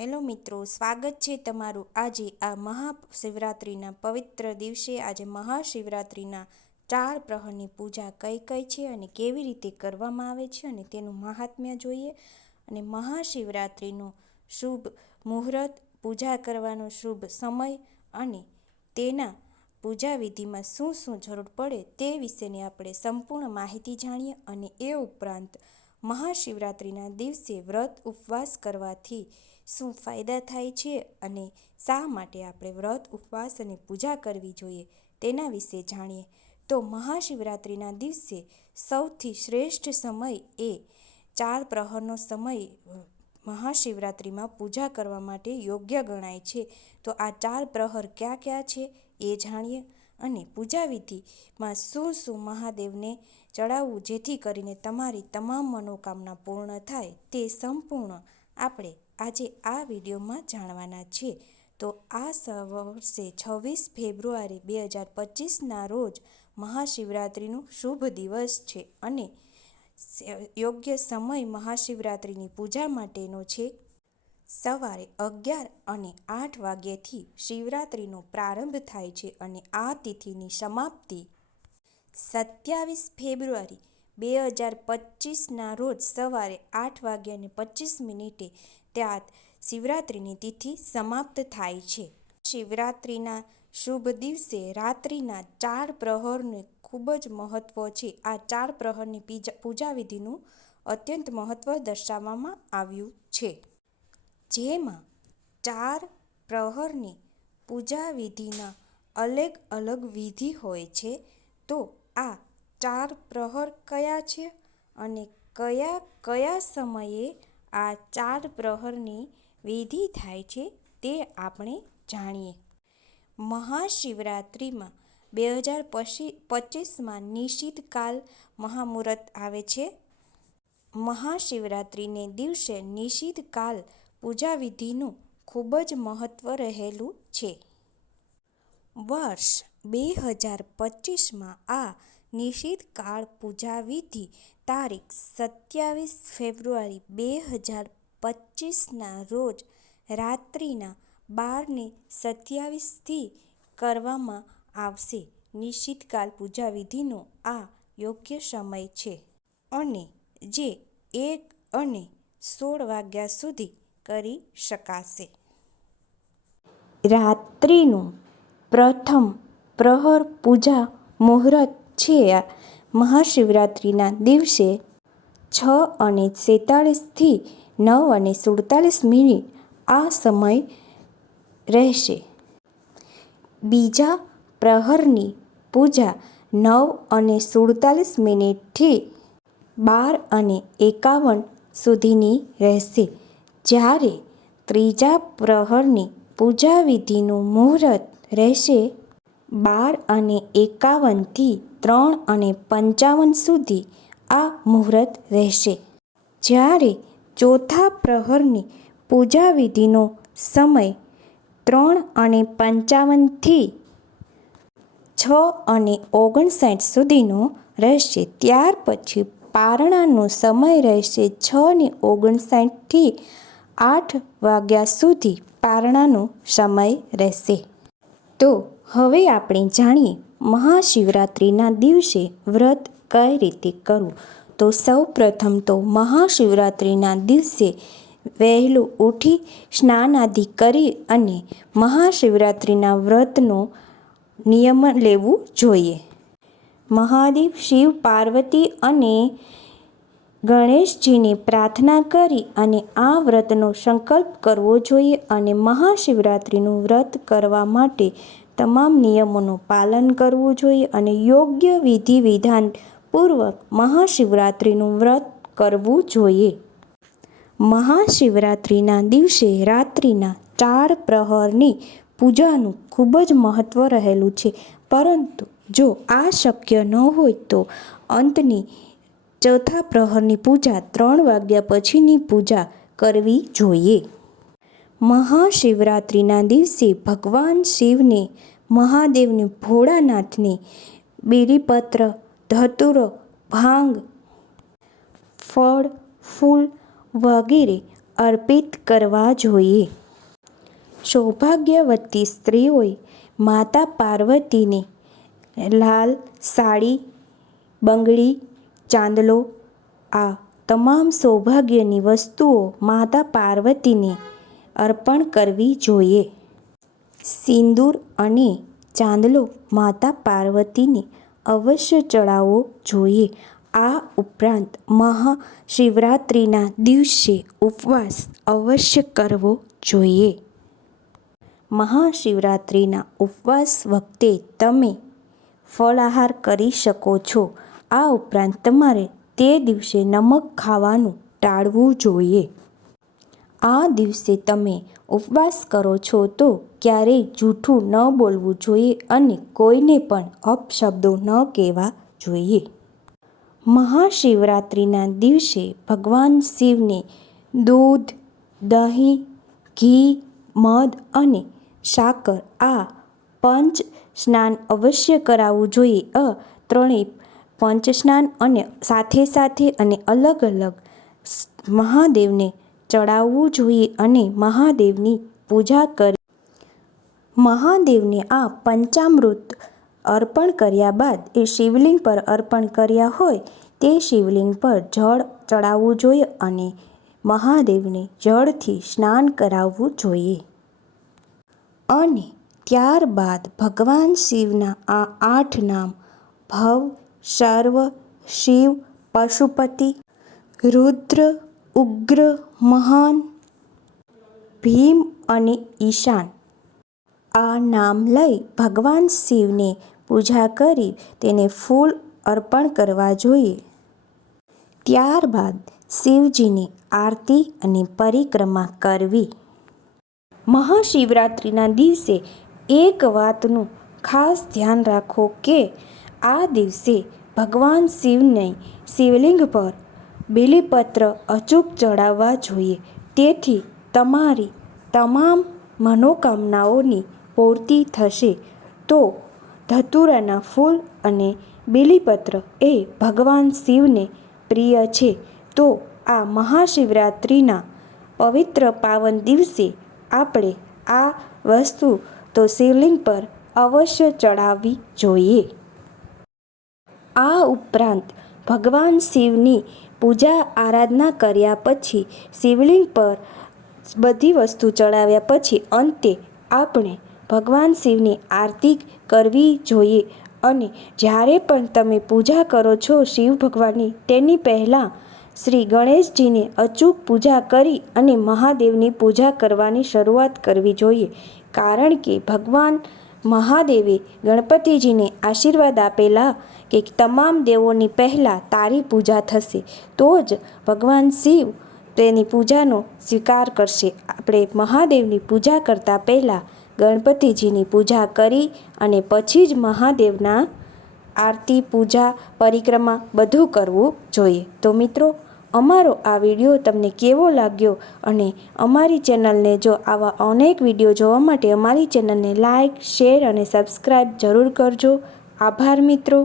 Hello મિત્રો, સ્વાગત છે તમારું આજે આ મહાશિવરાત્રિના પવિત્ર દિવસે. આજે મહાશિવરાત્રિના ચાર પ્રહરની પૂજા કઈ કઈ છે અને કેવી રીતે કરવામાં આવે છે અને તેનું મહાત્મ્ય જોઈએ. અને મહાશિવરાત્રિનું શુભ મુહૂર્ત, પૂજા કરવાનો શુભ સમય અને તેના પૂજા વિધિમાં શું શું જરૂર પડે તે વિશેની આપણે સંપૂર્ણ માહિતી જાણીએ અને એ ઉપરાંત મહાશિવરાત્રિના દિવસે વ્રત ઉપવાસ કરવાથી શું ફાયદા થાય છે અને શા માટે આપણે વ્રત, ઉપવાસ અને પૂજા કરવી જોઈએ તેના વિશે જાણીએ. તો મહાશિવરાત્રિના દિવસે સૌથી શ્રેષ્ઠ સમય એ ચાર પ્રહરનો સમય મહાશિવરાત્રિમાં પૂજા કરવા માટે યોગ્ય ગણાય છે. તો આ ચાર પ્રહર ક્યાં ક્યાં છે એ જાણીએ અને પૂજા વિધિમાં શું શું મહાદેવને ચડાવવું જેથી કરીને તમારી તમામ મનોકામના પૂર્ણ થાય તે સંપૂર્ણ આપણે આજે આ વિડીયોમાં જાણવાના છે. તો આ વર્ષે છવ્વીસ ફેબ્રુઆરી બે હજાર પચીસના રોજ મહાશિવરાત્રિનું શુભ દિવસ છે અને યોગ્ય સમય મહાશિવરાત્રિની પૂજા માટેનો છે. સવારે અગિયાર અને આઠ વાગ્યાથી શિવરાત્રિનો પ્રારંભ થાય છે અને આ તિથિની સમાપ્તિ સત્યાવીસ ફેબ્રુઆરી બે હજાર પચીસના રોજ સવારે આઠ વાગ્યાને પચીસ મિનિટે ત્યાં શિવરાત્રિની તિથિ સમાપ્ત થાય છે. શિવરાત્રિના શુભ દિવસે રાત્રિના ચાર પ્રહરને ખૂબ જ મહત્ત્વ છે. આ ચાર પ્રહરની પૂજા વિધિનું અત્યંત મહત્ત્વ દર્શાવવામાં આવ્યું છે. જેમાં ચાર પ્રહરની પૂજા વિધિના અલગ અલગ વિધિ હોય છે. તો આ ચાર પ્રહર કયા છે અને કયા કયા સમયે આ ચાર પ્રહરની વિધિ થાય છે તે આપણે જાણીએ. મહાશિવરાત્રિમાં બે હજાર પછી પચીસમાં નિશિત કાલ મહામુહૂર્ત આવે છે. મહાશિવરાત્રિને દિવસે નિશિત પૂજાવિધિનું ખૂબ જ મહત્ત્વ રહેલું છે. વર્ષ બે હજાર પચીસમાં આ નિશિત કાળ પૂજા વિધિ તારીખ સત્યાવીસ ફેબ્રુઆરી બે હજાર પચીસના રોજ રાત્રિના બારને સત્યાવીસથી કરવામાં આવશે. નિશિતકાલ પૂજા વિધિનો આ યોગ્ય સમય છે. અને જે એક અને સોળ વાગ્યા સુધી કરી શકાશે. રાત્રિનું પ્રથમ પ્રહર પૂજા મુહૂર્ત છે. મહાશિવરાત્રિના દિવસે છ અને સેતાળીસથી નવ અને સુડતાલીસ મિનિટ આ સમય રહેશે. બીજા પ્રહરની પૂજા નવ અને સુડતાલીસ મિનિટથી બાર અને એકાવન સુધીની રહેશે. જ્યારે ત્રીજા પ્રહરની પૂજા વિધિનું મુહૂર્ત રહેશે બાર અને એકાવનથી ત્રણ અને પંચાવન સુધી આ મુહૂર્ત રહેશે. જ્યારે ચોથા પ્રહરની પૂજાવિધિનો સમય ત્રણ અને પંચાવનથી છ અને ઓગણસાઠ સુધીનો રહેશે, ત્યાર પછી પારણાનો સમય રહેશે છ ને ઓગણસાઠથી આઠ વાગ્યા સુધી પારણાનો સમય રહેશે. તો હવે આપણે જાણીએ મહાશિવરાત્રિના દિવસે વ્રત કઈ રીતે કરવું. તો સૌ પ્રથમ તો મહાશિવરાત્રિના દિવસે વહેલું ઉઠી સ્નાન આદિ કરી અને મહાશિવરાત્રિના વ્રતનો નિયમ લેવું જોઈએ. મહાદેવ શિવ, પાર્વતી અને ગણેશજીને પ્રાર્થના કરી અને આ વ્રતનો સંકલ્પ કરવો જોઈએ અને મહાશિવરાત્રિનું વ્રત કરવા માટે તમામ નિયમોનું પાલન કરવું જોઈએ અને યોગ્ય વિધિ વિધાન પૂર્વક મહાશિવરાત્રિનું વ્રત કરવું જોઈએ. મહાશિવરાત્રિના દિવસે રાત્રિના ચાર પ્રહરની પૂજાનું ખૂબ જ મહત્ત્વ રહેલું છે. પરંતુ જો આ શક્ય ન હોય તો અંતની ચોથા પ્રહરની પૂજા ત્રણ વાગ્યા પછીની પૂજા કરવી જોઈએ. મહાશિવરાત્રિના દિવસે ભગવાન શિવને, મહાદેવને ભોળાનાથને બેરીપત્ર, ધતુરો, ભાંગ, ફળ, ફૂલ વગેરે અર્પિત કરવા જોઈએ. સૌભાગ્યવતી સ્ત્રીઓએ માતા પાર્વતીને લાલ સાડી, બંગડી, ચાંદલો આ તમામ સૌભાગ્યની વસ્તુઓ માતા પાર્વતીને અર્પણ કરવી જોઈએ. સિંદૂર અને ચાંદલો માતા પાર્વતીને અવશ્ય ચડાવવો જોઈએ. આ ઉપરાંત મહાશિવરાત્રિના દિવસે ઉપવાસ અવશ્ય કરવો જોઈએ. મહાશિવરાત્રિના ઉપવાસ વખતે તમે ફળાહાર કરી શકો છો. આ ઉપરાંત તમારે તે દિવસે નમક ખાવાનું ટાળવું જોઈએ. આ દિવસે તમે ઉપવાસ કરો છો તો ક્યારેય જૂઠું ન બોલવું જોઈએ અને કોઈને પણ અપશબ્દો ન કહેવા જોઈએ. મહાશિવરાત્રિના દિવસે ભગવાન શિવને દૂધ, દહીં, ઘી, મધ અને સાકર આ પંચ સ્નાન અવશ્ય કરાવવું જોઈએ. અ ત્રણેય પંચ સ્નાન અને સાથે સાથે અને અલગ અલગ મહાદેવને ચડાવવું જોઈએ અને મહાદેવની પૂજા કરી. મહાદેવને આ પંચામૃત અર્પણ કર્યા બાદ, એ શિવલિંગ પર અર્પણ કર્યા હોય, તે શિવલિંગ પર જળ ચડાવવું જોઈએ અને મહાદેવને જળથી સ્નાન કરાવવું જોઈએ. અને ત્યારબાદ ભગવાન શિવના આ આઠ નામ, ભવ, સર્વ, શિવ, પશુપતિ, રુદ્ર ઉગ્ર, મહાન, ભીમ અને ઈશાન. આ નામ લઈ ભગવાન શિવને પૂજા કરી તેને ફૂલ અર્પણ કરવા જોઈએ. ત્યારબાદ શિવજીની આરતી અને પરિક્રમા કરવી. મહાશિવરાત્રિના દિવસે એક વાતનું ખાસ ધ્યાન રાખો કે આ દિવસે ભગવાન શિવને શિવલિંગ પર બીલીપત્ર અચૂક ચડાવવા જોઈએ. તેથી તમારી તમામ મનોકામનાઓની પૂર્તિ થશે. તો ધતુરાના ફૂલ અને બીલીપત્ર એ ભગવાન શિવને પ્રિય છે. તો આ મહાશિવરાત્રિના પવિત્ર પાવન દિવસે આપણે આ વસ્તુ તો શિવલિંગ પર અવશ્ય ચડાવવી જોઈએ. આ ઉપરાંત ભગવાન શિવની પૂજા આરાધના કર્યા પછી શિવલિંગ પર બધી વસ્તુ ચડાવ્યા પછી અંતે આપણે ભગવાન શિવની આરતી કરવી જોઈએ. અને જ્યારે પણ તમે પૂજા કરો છો શિવ ભગવાનની, તેની પહેલાં શ્રી ગણેશજીને અચૂક પૂજા કરી અને મહાદેવની પૂજા કરવાની શરૂઆત કરવી જોઈએ. કારણ કે ભગવાન મહાદેવે ગણપતિજીને આશીર્વાદ આપેલા કે તમામ દેવોની પહેલાં તારી પૂજા થશે, તો જ ભગવાન શિવ તેની પૂજાનો સ્વીકાર કરશે. આપણે મહાદેવની પૂજા કરતાં પહેલાં ગણપતિજીની પૂજા કરી અને પછી જ મહાદેવના આરતી, પૂજા, પરિક્રમા બધું કરવું જોઈએ. તો મિત્રો અમારો આ વીડિયો તમને કેવો લાગ્યો અને અમારી ચેનલને જો આવા અનેક વીડિયો જોવા માટે અમારી ચેનલને લાઇક શેર અને સબસ્ક્રાઈબ જરૂર કરજો. આભાર મિત્રો.